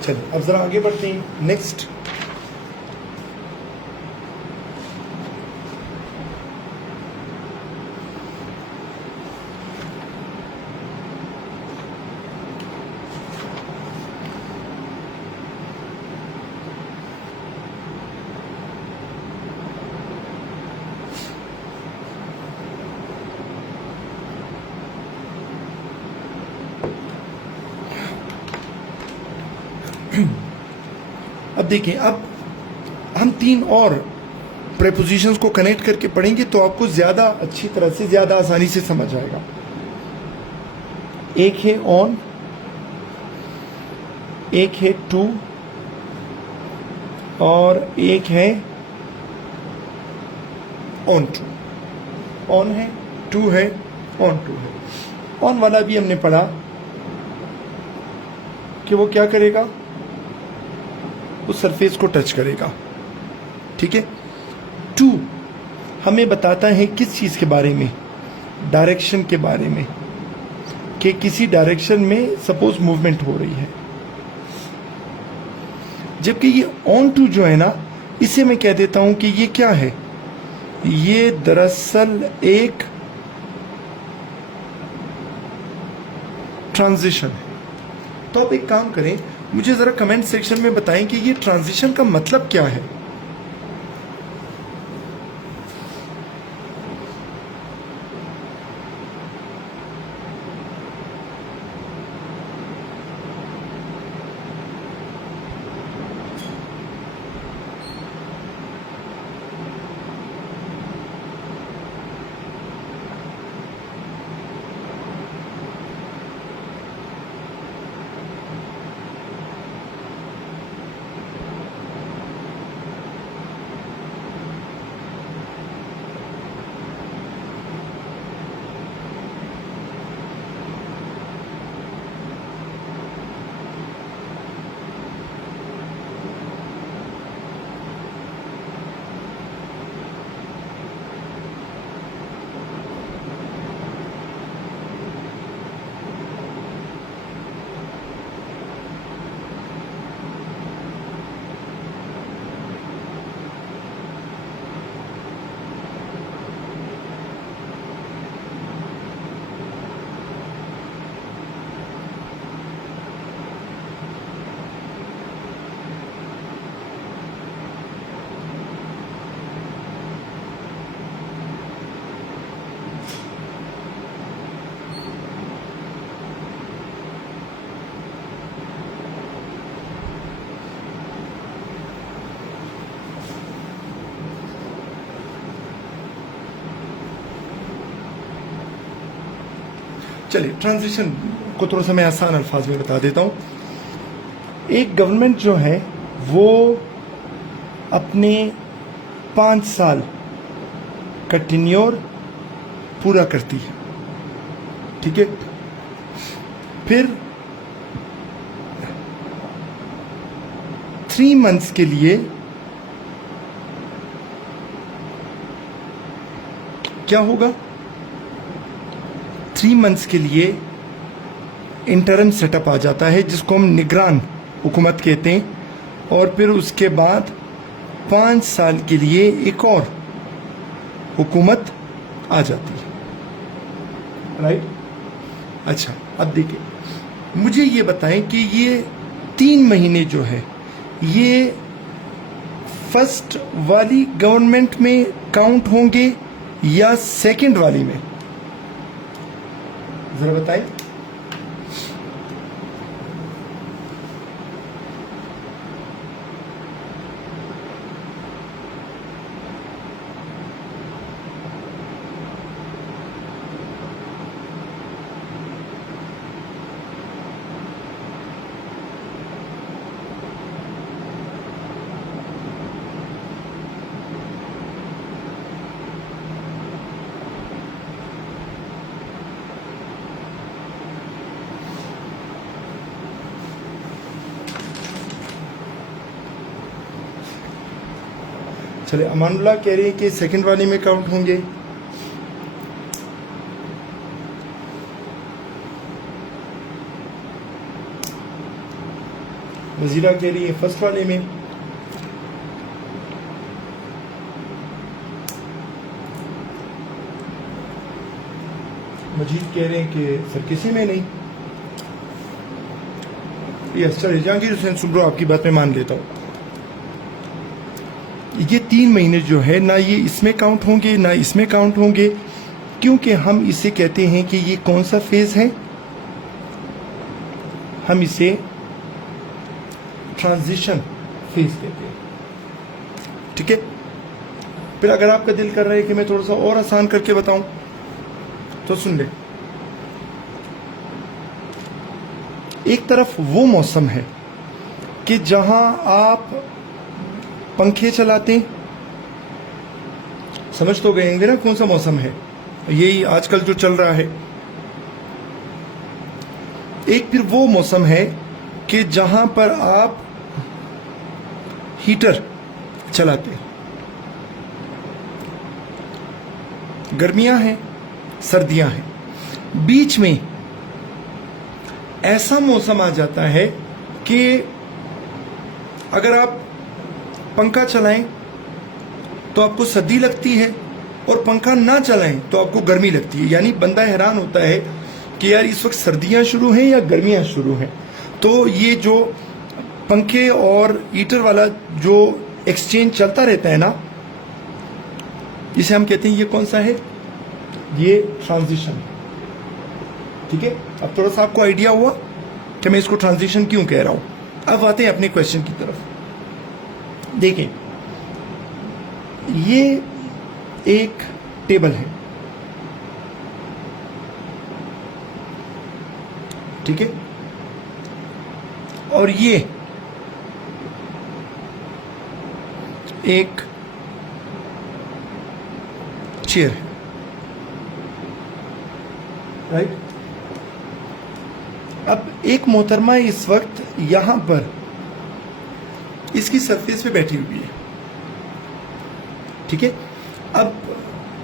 चलिए अब जरा आगे बढ़ते हैं। नेक्स्ट, अब देखिए, अब हम 3 और प्रेपोजिशंस को कनेक्ट करके पढ़ेंगे तो आपको ज्यादा अच्छी तरह से, ज्यादा आसानी से समझ आएगा। एक है ऑन, एक है टू, और एक है ऑन टू। ऑन है, टू है, ऑन टू है। ऑन वाला भी हमने पढ़ा कि वो क्या करेगा, उस सरफेस को टच करेगा। ठीक है। टू हमें बताता है किस चीज के बारे में, डायरेक्शन के बारे में, कि किसी डायरेक्शन में सपोज मूवमेंट हो रही है। जबकि ये ऑन टू जो है ना, इसे मैं कह देता हूं कि ये क्या है, ये दरअसल एक ट्रांजिशन है। तो आप एक काम करें, मुझे जरा कमेंट सेक्शन में बताएं कि ये ट्रांजिशन का मतलब क्या है। चलिए, ट्रांजिशन को थोड़ा सा मैं आसान अल्फाज में बता देता हूं। एक गवर्नमेंट जो है वो अपने 5 साल का टेन्योर पूरा करती है। ठीक है। फिर 3 मंथ्स के लिए क्या होगा, 3 मंथ्स के लिए इंटरम सेटअप आ जाता है, जिसको हम निगरान हुकूमत कहते हैं। और फिर उसके बाद 5 साल के लिए एक और हुकूमत आ जाती है। राइट। अच्छा, अब देखिए, मुझे ये बताएं कि ये 3 महीने जो है, ये फर्स्ट वाली गवर्नमेंट में काउंट होंगे या सेकंड वाली में, जरा बताएं। चले, अमानुल्लाह कह रही है कि सेकंड वाली में काउंट होंगे। वजीरा कह रही है फर्स्ट वाले में। मजीद कह रहे हैं कि सर किसी में नहीं। यस, चलिए जहांगीर हुसैन सुब्रो, आपकी बात में मान लेता हूं। ये 3 महीने जो है ना ये इसमें काउंट होंगे ना इसमें काउंट होंगे, क्योंकि हम इसे कहते हैं कि ये कौन सा फेज है, हम इसे ट्रांजिशन फेज कहते हैं। ठीक है, फिर अगर आपका दिल कर रहा है कि मैं थोड़ा सा और आसान करके बताऊं तो सुन ले। एक तरफ वो मौसम है कि जहां आप पंखे चलाते हैं, समझ तो गए होंगे ना कौन सा मौसम है, यही आजकल जो चल रहा है। एक फिर वो मौसम है कि जहां पर आप हीटर चलाते हैं। गर्मियां हैं, सर्दियां हैं, बीच में ऐसा मौसम आ जाता है कि अगर आप पंखा चलाएं तो आपको सर्दी लगती है और पंखा ना चलाएं तो आपको गर्मी लगती है। यानी बंदा हैरान होता है कि यार इस वक्त सर्दियां शुरू हैं या गर्मियां शुरू हैं। तो ये जो पंखे और हीटर वाला जो एक्सचेंज चलता रहता है ना, जिसे हम कहते हैं, ये कौन सा है, ये ट्रांजिशन। ठीक है, अब थोड़ा सा आपको आइडिया हुआ कि मैं इसको ट्रांजिशन क्यों कह रहा हूं। अब आते हैं अपने क्वेश्चन की तरफ। देखें, ये एक टेबल है, ठीक है, और ये एक चेयर है, राइट। अब एक मोहतरमा इस वक्त यहां पर इसकी सरफेस पे बैठी हुई है, ठीक है। अब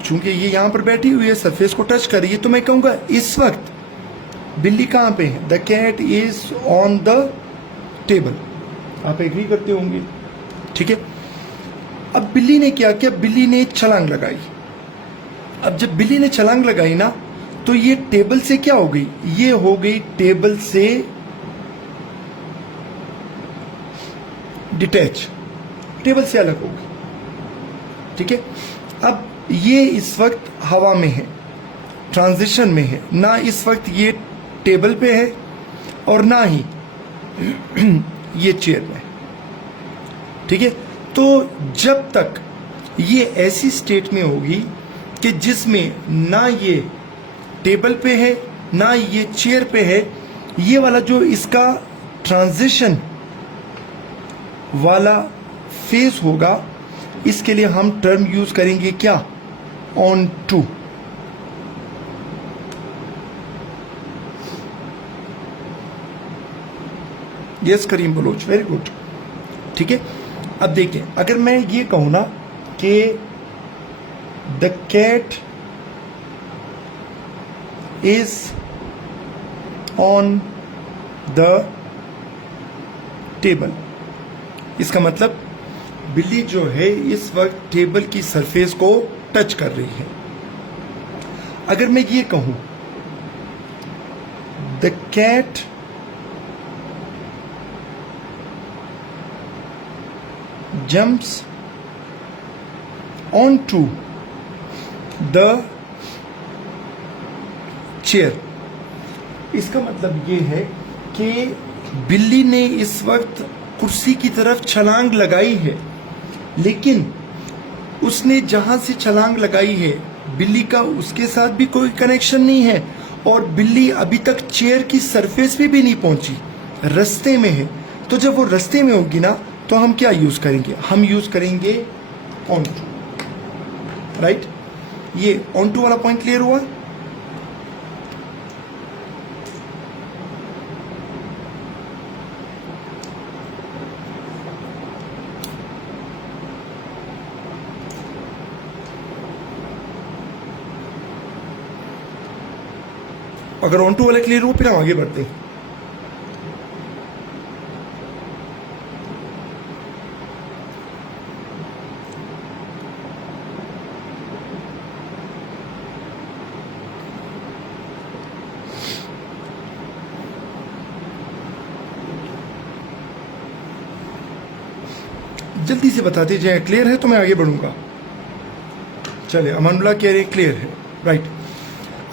चूंकि ये यहां पर बैठी हुई है, सरफेस को टच कर रही है, तो मैं कहूंगा इस वक्त बिल्ली कहां पे है, the cat is on the table. आप एग्री करते होंगे, ठीक है। अब बिल्ली ने क्या किया, बिल्ली ने छलांग लगाई। अब जब बिल्ली ने छलांग लगाई ना, तो ये टेबल से क्या हो गई, ये हो गई टेबल से डिटैच, टेबल से अलग हो गई, ठीक है। अब ये इस वक्त हवा में है, ट्रांजिशन में है, ना इस वक्त ये टेबल पे है और ना ही ये चेयर में, ठीक है। तो जब तक ये ऐसी स्टेट में होगी कि जिसमें ना ये टेबल पे है ना ये चेयर पे है, ये वाला जो इसका ट्रांजिशन वाला फेज होगा, इसके लिए हम टर्म यूज करेंगे क्या, on to. Yes Karim Baloch, very good, ठीक है। अब देखिए, अगर मैं ये कहूं ना कि the cat is on the table, इसका मतलब बिल्ली जो है इस वक्त टेबल की सरफेस को टच कर रही है। अगर मैं ये कहूं the cat jumps on to the chair. इसका मतलब ये है कि बिल्ली ने इस वक्त कुर्सी की तरफ छलांग लगाई है, लेकिन उसने जहां से छलांग लगाई है बिल्ली का उसके साथ भी कोई कनेक्शन नहीं है, और बिल्ली अभी तक चेयर की सरफेस पे भी नहीं पहुंची, रास्ते में है। तो जब वो रास्ते में होगी ना, तो हम क्या यूज करेंगे? हम यूज करेंगे ऑन टू, राइट? ये ऑन टू वाला पॉइंट क्लियर हुआ? अगर ऑन टू वाला क्लियर हो, फिर हम आगे बढ़ते हैं। जल्दी से बताते जाए, क्लियर है तो मैं आगे बढ़ूंगा। चलिए, अमानुल्लाह कह रहे क्लियर है, राइट।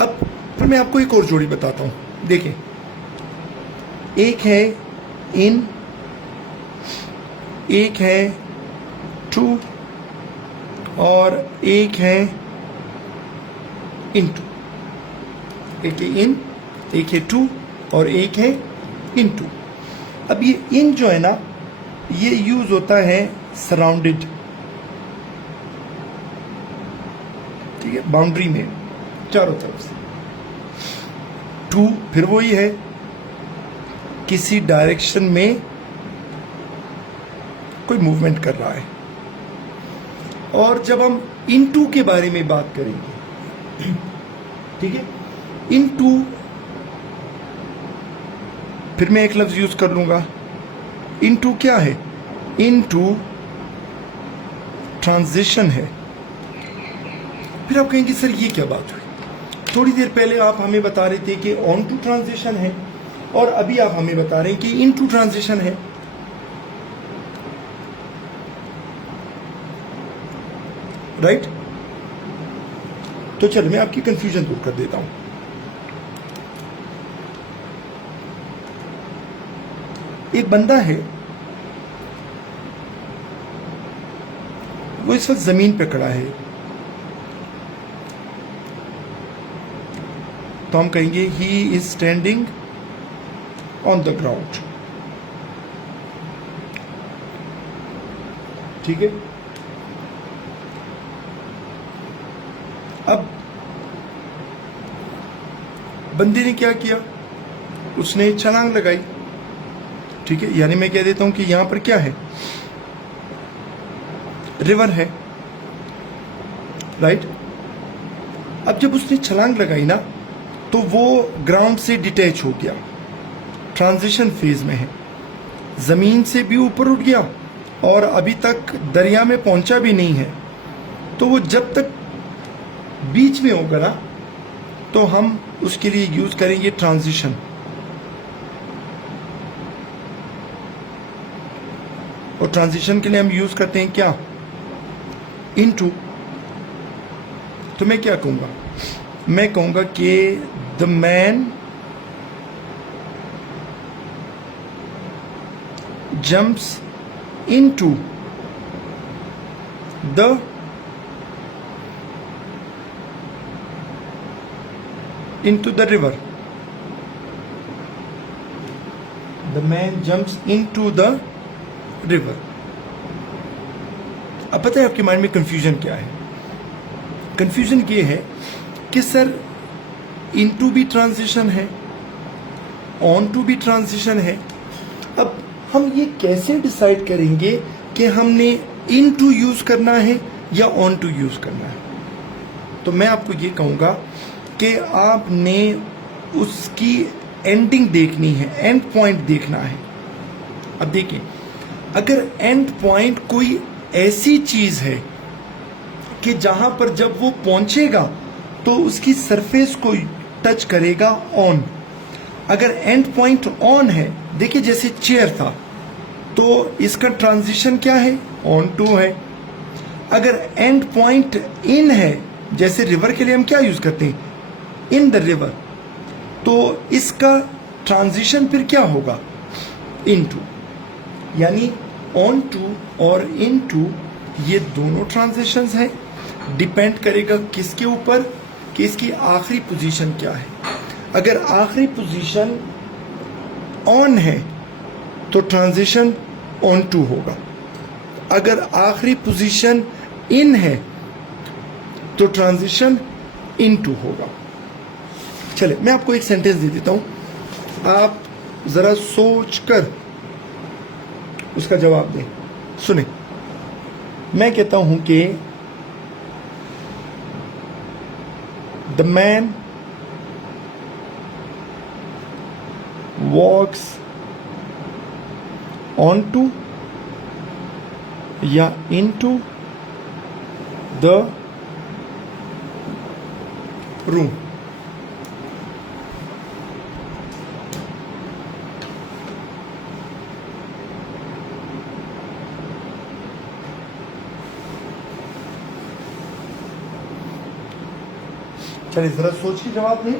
अब फिर मैं आपको एक और जोड़ी बताता हूं। देखिए, एक है इन, एक है टू, और एक है इनटू। एक है इन, एक है टू, और एक है इनटू। अब ये इन जो है ना, ये यूज होता है सराउंडेड, ठीक है, बाउंड्री में चारों तरफ से। टू फिर वही है, किसी डायरेक्शन में कोई मूवमेंट कर रहा है। और जब हम इनटू के बारे में बात करेंगे, ठीक है, इनटू फिर मैं एक लफ्ज यूज कर लूंगा। इनटू क्या है? इनटू ट्रांजिशन है। फिर आप कहेंगे सर ये क्या बात हुई? थोड़ी देर पहले आप हमें बता रहे थे कि ऑन टू ट्रांजिशन है, और अभी आप हमें बता रहे हैं कि इनटू ट्रांजिशन है। राइट? तो चलो मैं आपकी कंफ्यूजन दूर कर देता हूं। एक बंदा है, वो इस वक्त जमीन पे खड़ा है, तो हम कहेंगे he is standing on the ground. ठीक है। अब बंदे ने क्या किया? उसने छलांग लगाई। ठीक है, यानी मैं कह देता हूं कि यहां पर क्या है? रिवर है, राइट? अब जब उसने छलांग लगाई ना, तो वो ग्राउंड से डिटैच हो गया, ट्रांजिशन फेज में है, जमीन से भी ऊपर उठ गया और अभी तक दरिया में पहुंचा भी नहीं है। तो वो जब तक बीच में होगा ना, तो हम उसके लिए यूज करेंगे ट्रांजिशन। और ट्रांजिशन के लिए हम यूज करते हैं क्या? इनटू। तो मैं क्या कहूंगा? मैं कहूंगा कि the man jumps into the river. The man jumps into the river. अब पता है आपके माइंड में कंफ्यूजन क्या है? कंफ्यूजन ये है कि सर इनटू भी ट्रांजिशन है, ऑन टू भी ट्रांजिशन है। अब हम ये कैसे डिसाइड करेंगे कि हमने इनटू यूज करना है या ऑन टू यूज करना है? तो मैं आपको ये कहूंगा कि आपने उसकी एंडिंग देखनी है, एंड पॉइंट देखना है। अब देखिए, अगर एंड पॉइंट कोई ऐसी चीज है कि जहां पर जब वो पहुंचेगा तो उसकी सरफेस को टच करेगा ऑन। अगर एंड पॉइंट ऑन है, देखिए जैसे चेयर था, तो इसका ट्रांजिशन क्या है? ऑन टू है। अगर एंड पॉइंट इन है, जैसे रिवर के लिए हम क्या यूज करते हैं, इन द रिवर, तो इसका ट्रांजिशन फिर क्या होगा, इनटू, यानी ऑन टू और इनटू, ये दोनों ट्रांजिशंस हैं। डिपेंड करेगा किसके ऊपर, कि इसकी आखिरी पोजीशन क्या है। अगर आखिरी पोजीशन ऑन है तो ट्रांजिशन ऑन टू होगा, अगर आखिरी पोजीशन इन है तो ट्रांजिशन इन टू होगा। चले मैं आपको एक सेंटेंस दे देता हूं, आप जरा सोच कर उसका जवाब दें। सुने, मैं कहता हूं कि the man walks on to या इन टू द रूम। चलिए जरा सोच के जवाब दें।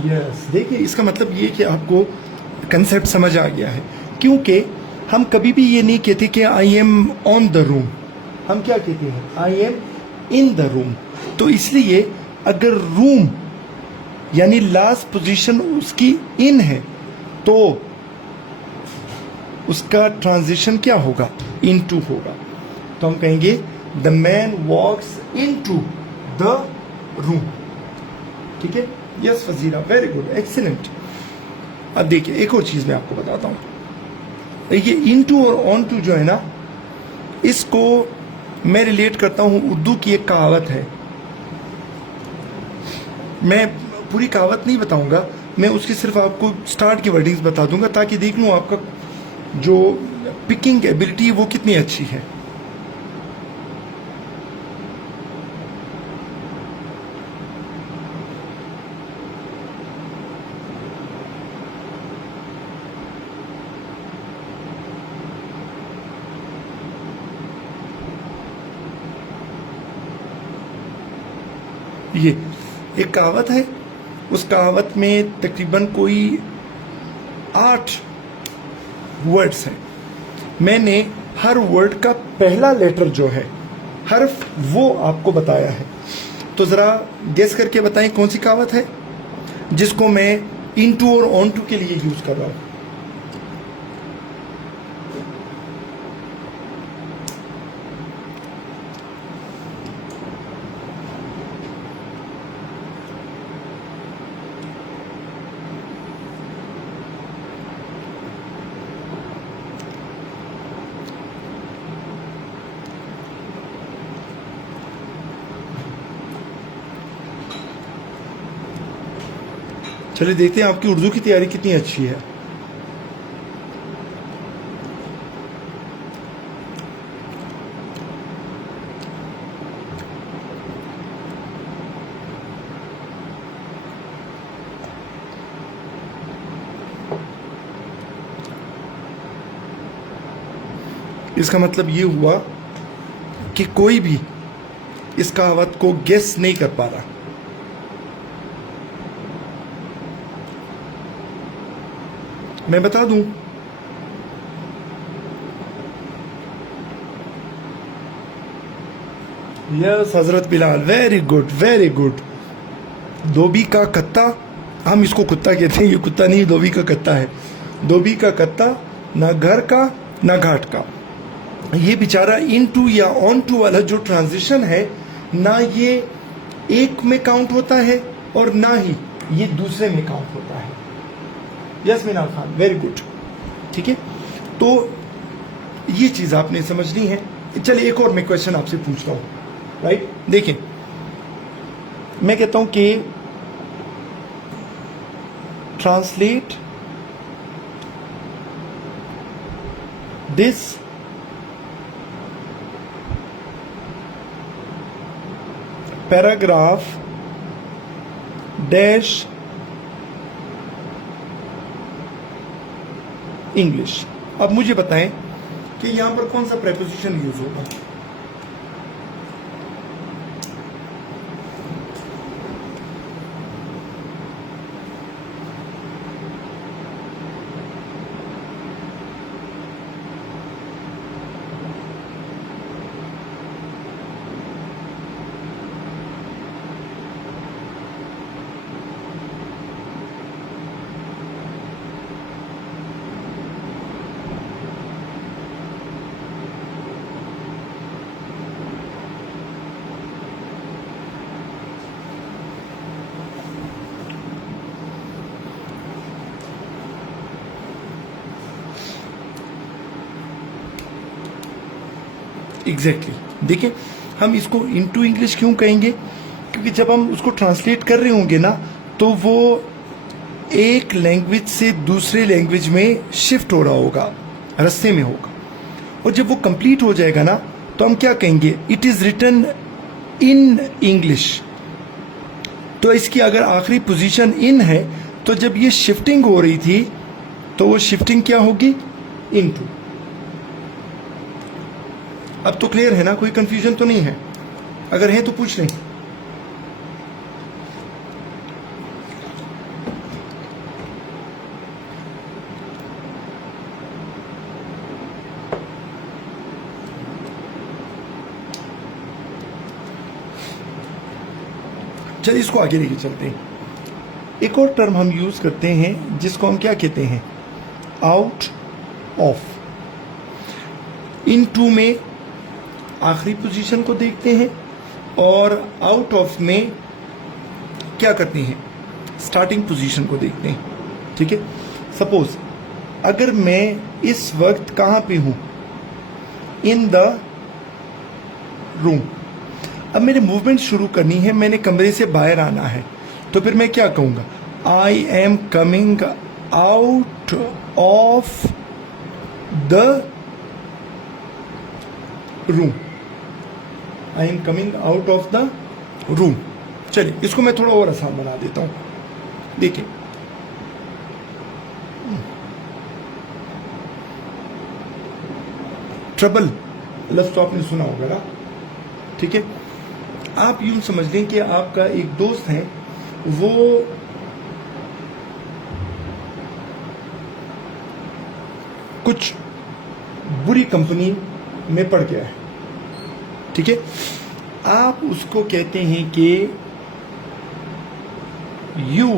यस, देखिए इसका मतलब ये कि आपको कंसेप्ट समझ आ गया है, क्योंकि हम कभी भी ये नहीं कहते कि I M on the room, हम क्या कहते हैं, I am in the room. तो इसलिए अगर रूम यानी लास्ट पोजीशन उसकी इन है तो उसका ट्रांजिशन क्या होगा, इनटू होगा। तो हम कहेंगे the man walks into the room. ठीक है, yes Fazira, very good, excellent. अब देखिए एक और चीज मैं आपको बताता हूं, देखिए इनटू और ऑन टू जो है ना, इसको मैं रिलेट करता हूं, उर्दू की एक कहावत है, मैं पूरी कहावत नहीं बताऊंगा, मैं उसकी सिर्फ आपको स्टार्ट की वर्डिंग्स बता दूंगा ताकि देख लूं आपका जो पिकिंग एबिलिटी है वो कितनी अच्छी है। ये एक कहावत है, उस कहावत में तकरीबन कोई 8 वर्ड्स हैं। मैंने हर वर्ड का पहला लेटर जो है, हर्फ, वो आपको बताया है। तो जरा गेस करके बताएं कौन सी कहावत है जिसको मैं इनटू और ऑन टू के लिए यूज कर रहा हूं। चलिए देखते हैं आपकी उर्दू की तैयारी कितनी अच्छी है। इसका मतलब ये हुआ कि कोई भी इस कहावत को गेस नहीं कर पा रहा। मैं बता दूं, yes Hazrat Bilal, very good very good. धोबी का कत्ता, हम इसको कुत्ता कहते हैं, ये कुत्ता नहीं, धोबी का कत्ता है। धोबी का कत्ता, ना घर का ना घाट का, ये बेचारा इन टू या ऑन टू वाला जो ट्रांजिशन है, ना ये एक में काउंट होता है और ना ही ये दूसरे में काउंट होता है। Yes Meenal Khan, very good. ठीक है, तो ये चीज आपने समझनी है। चलिए एक और मैं क्वेश्चन आपसे पूछता हूं, राइट। देखिए, मैं कहता हूं कि translate this paragraph dash English. अब मुझे बताएं कि यहां पर कौन सा प्रेपोजिशन यूज होगा। एग्जैक्टली देखिए, हम इसको इनटू इंग्लिश क्यों कहेंगे, क्योंकि जब हम उसको ट्रांसलेट कर रहे होंगे ना, तो वो एक लैंग्वेज से दूसरे लैंग्वेज में शिफ्ट हो रहा होगा, रास्ते में होगा। और जब वो कंप्लीट हो जाएगा ना, तो हम क्या कहेंगे, it is written in English. तो इसकी अगर आखिरी पोजीशन इन है, तो जब ये शिफ्टिंग हो रही थी, तो वो शिफ्टिंग क्या होगी, इनटू। अब तो क्लियर है ना, कोई कंफ्यूजन तो नहीं है? अगर है तो पूछ लें। चलिए इसको आगे लेके चलते हैं। एक और टर्म हम यूज करते हैं जिसको हम क्या कहते हैं, आउट ऑफ। इन टू में आखिरी पोजीशन को देखते हैं और आउट ऑफ में क्या करते हैं, स्टार्टिंग पोजीशन को देखते हैं। ठीक है, सपोज अगर मैं इस वक्त कहां पे हूं, इन द रूम। अब मेरे मूवमेंट शुरू करनी है, मैंने कमरे से बाहर आना है, तो फिर मैं क्या कहूंगा, I am coming out of the room. I am coming out of the room. चलिए इसको मैं थोड़ा और आसान बना देता हूं। देखिए, ट्रबल लफ्ज तो आपने सुना होगा ना। ठीक है, आप यूं समझ लें कि आपका एक दोस्त है, वो कुछ बुरी कंपनी में पड़ गया है। ठीक है, आप उसको कहते हैं कि you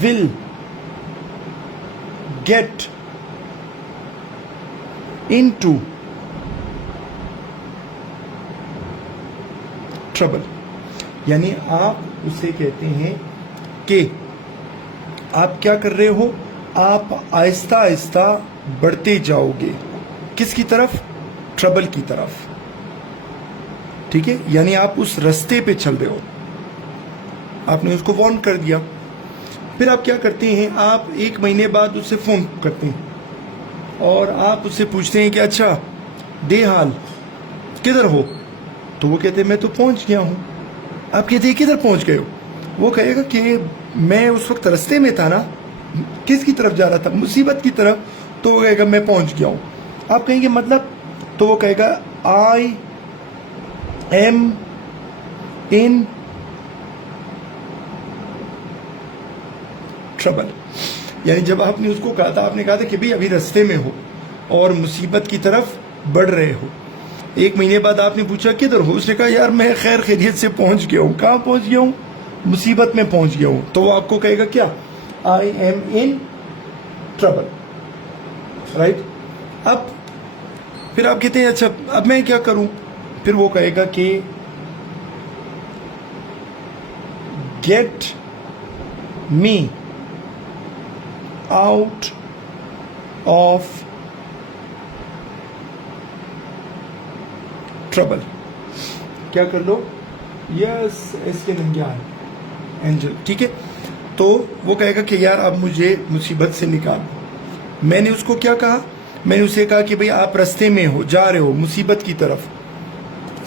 will get into trouble. यानी आप उसे कहते हैं कि आप क्या कर रहे हो, आप आहिस्ता आहिस्ता बढ़ते जाओगे किसकी तरफ, ट्रबल की तरफ। ठीक है, यानी आप उस रास्ते पे चल रहे हो, आपने उसको वार्न कर दिया। फिर आप क्या करते हैं, आप एक महीने बाद उससे फोन करते हैं और आप उससे पूछते हैं कि अच्छा दे हाल, किधर हो। तो वो कहते हैं मैं तो पहुंच गया हूं। आप कहते हैं किधर पहुंच गए हो, वो कहेगा कि मैं उस वक्त रास्ते में था ना, किसकी तरफ जा रहा था, मुसीबत की तरफ। तो वो कहेगा मैं पहुंच गया हूं। आप कहेंगे मतलब, तो वो कहेगा आई एम इन ट्रबल। यानी जब आपने उसको कहा था, आपने कहा था कि भाई अभी रास्ते में हो और मुसीबत की तरफ बढ़ रहे हो। एक महीने बाद आपने पूछा किधर हो, उसने कहा यार मैं खैर खैरियत से पहुंच गया हूं। कहां पहुंच गया हूं, मुसीबत में पहुंच गया हूं। तो वो आपको कहेगा क्या, I am in trouble. Right. अब फिर आप कहते हैं अच्छा अब मैं क्या करूं, फिर वो कहेगा कि get me out of trouble. क्या कर लो, यस इसके नंग्याल एंजल, ठीक है। तो वो कहेगा कि यार अब मुझे मुसीबत से निकाल। मैंने उसको क्या कहा, मैंने उसे कहा कि भाई आप रास्ते में हो, जा रहे हो मुसीबत की तरफ,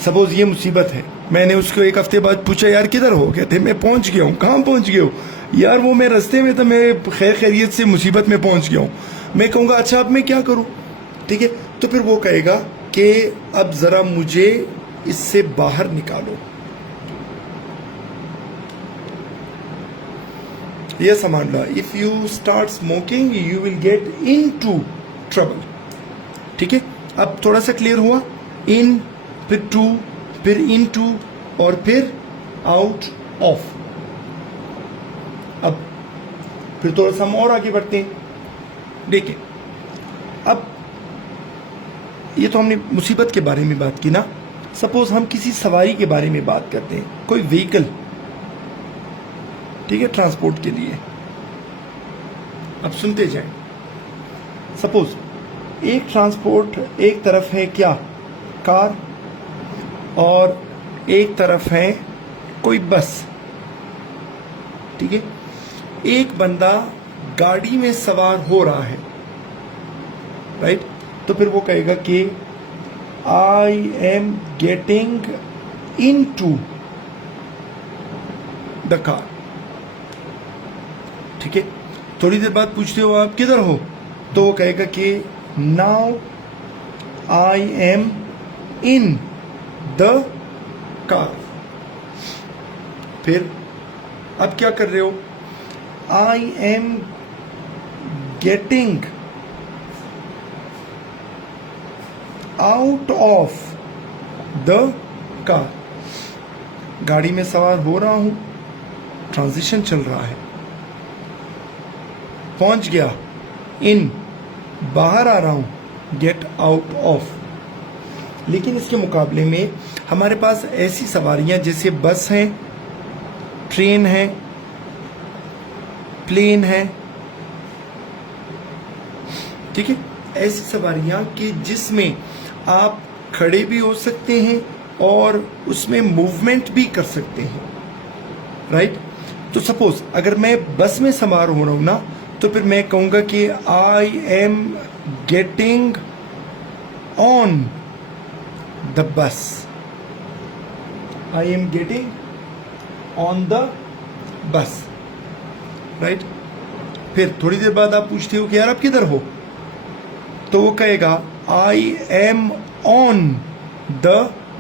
सपोज ये मुसीबत है। मैंने उसको एक हफ्ते बाद पूछा यार किधर हो, कहते मैं पहुंच गया हूँ। कहाँ पहुंच गए हो यार, वो मैं रास्ते में था, मैं खैर खैरियत से मुसीबत में पहुंच गया हूँ। मैं कहूँगा अच्छा अब मैं क्या करूँ, ठीक है। तो फिर वो कहेगा कि अब जरा मुझे इससे बाहर निकालो। ये समझ लो, if you start smoking you will get into trouble, ठीक है। अब थोड़ा सा क्लियर हुआ, इन फिर टू फिर इन टू और फिर आउट ऑफ। अब फिर थोड़ा सा हम और आगे बढ़ते हैं। देखिए अब ये तो हमने मुसीबत के बारे में बात की ना, सपोज हम किसी सवारी के बारे में बात करते हैं, कोई व्हीकल, ठीक है, ट्रांसपोर्ट के लिए। अब सुनते जाएं। सपोज एक ट्रांसपोर्ट एक तरफ है क्या, कार, और एक तरफ है कोई बस, ठीक है। एक बंदा गाड़ी में सवार हो रहा है, राइट। तो फिर वो कहेगा कि I am getting in to the car, ठीक है। थोड़ी देर बाद पूछते हो आप किधर हो, तो वो कहेगा कि now I am in the car. फिर अब क्या कर रहे हो, आई am getting out of the car. गाड़ी में सवार हो रहा हूं, ट्रांजिशन चल रहा है, पहुंच गया, इन, बाहर आ रहा हूं, गेट आउट ऑफ। लेकिन इसके मुकाबले में हमारे पास ऐसी सवारियां जैसे बस हैं, ट्रेन है, प्लेन है, ठीक है, ऐसी सवारियां कि जिसमें आप खड़े भी हो सकते हैं और उसमें मूवमेंट भी कर सकते हैं, राइट। तो सपोज अगर मैं बस में सवार हो रहा हूं ना, तो फिर मैं कहूंगा कि I am getting on the bus, I am getting on the bus, right. फिर थोड़ी देर बाद आप पूछते हो कि यार आप किधर हो, तो वो कहेगा I am on the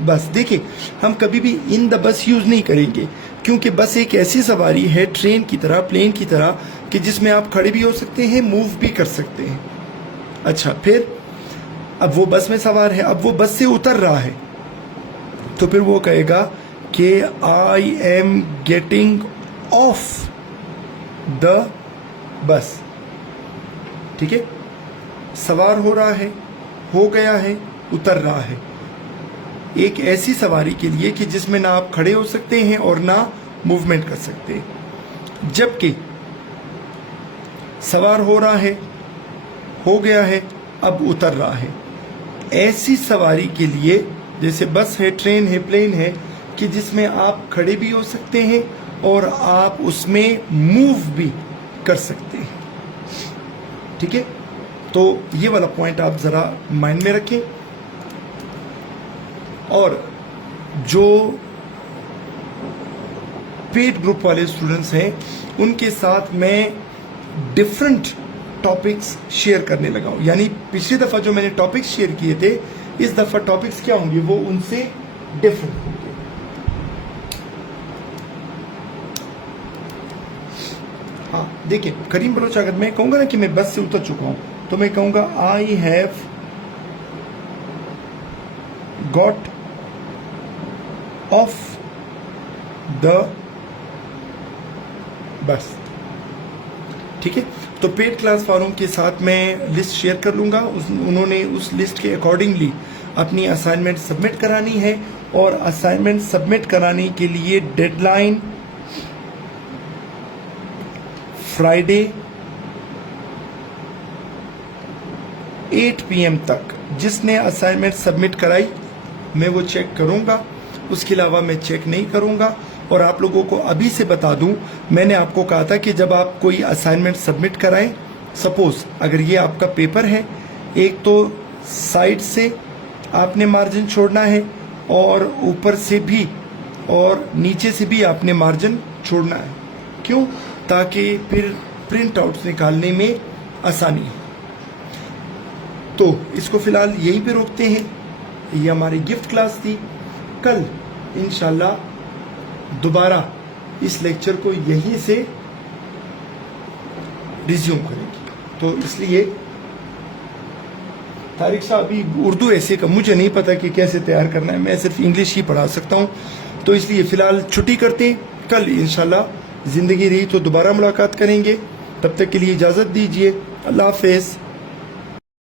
bus. देखिए हम कभी भी इन द बस यूज नहीं करेंगे, क्योंकि बस एक ऐसी सवारी है ट्रेन की तरह, प्लेन की तरह, कि जिसमें आप खड़े भी हो सकते हैं, मूव भी कर सकते हैं। अच्छा, फिर अब वो बस में सवार है, अब वो बस से उतर रहा है, तो फिर वो कहेगा कि I am getting off the bus, ठीक है। सवार हो रहा है, हो गया है, उतर रहा है। एक ऐसी सवारी के लिए कि जिसमें ना आप खड़े हो सकते हैं और ना मूवमेंट कर सकते हैं। जबकि सवार हो रहा है, हो गया है, अब उतर रहा है, ऐसी सवारी के लिए जैसे बस है, ट्रेन है, प्लेन है, कि जिसमें आप खड़े भी हो सकते हैं और आप उसमें मूव भी कर सकते हैं, ठीक है। तो ये वाला पॉइंट आप जरा माइंड में रखें। और जो पेड ग्रुप वाले स्टूडेंट्स हैं उनके साथ मैं डिफरेंट टॉपिक्स शेयर करने लगा हूं, यानी पिछली दफा जो मैंने टॉपिक्स शेयर किए थे, इस दफा टॉपिक्स क्या होंगे, वो उनसे डिफरेंट होंगे। हाँ देखिए, करीम बलोच, अगर मैं कहूंगा ना कि मैं बस से उतर चुका हूं, तो मैं कहूंगा I have got off the bus, ठीक है। तो पेड क्लास वालों के साथ मैं लिस्ट शेयर कर लूँगा, उन्होंने उस लिस्ट के अकॉर्डिंगली अपनी असाइनमेंट सबमिट करानी है। और असाइनमेंट सबमिट कराने के लिए डेडलाइन फ्राइडे 8 PM तक। जिसने असाइनमेंट सबमिट कराई मैं वो चेक करूंगा, उसके अलावा मैं चेक नहीं करूंगा। और आप लोगों को अभी से बता दूं, मैंने आपको कहा था कि जब आप कोई असाइनमेंट सबमिट कराएं, सपोज अगर ये आपका पेपर है, एक तो साइड से आपने मार्जिन छोड़ना है और ऊपर से भी और नीचे से भी आपने मार्जिन छोड़ना है। क्यों? ताकि फिर प्रिंट आउट्स निकालने में आसानी हो। तो इसको फिलहाल यहीं पे रोकते हैं। ये हमारी गिफ्ट क्लास थी। कल इंशाल्लाह दोबारा इस लेक्चर को यहीं से रिज्यूम करेंगे। तो इसलिए तारिक साहब अभी उर्दू ऐसे का मुझे नहीं पता कि कैसे तैयार करना है, मैं सिर्फ इंग्लिश ही पढ़ा सकता हूं। तो इसलिए फिलहाल छुट्टी करते हैं। कल इंशाल्लाह जिंदगी रही तो दोबारा मुलाकात करेंगे। तब तक के लिए इजाजत दीजिए। अल्लाह हाफिज।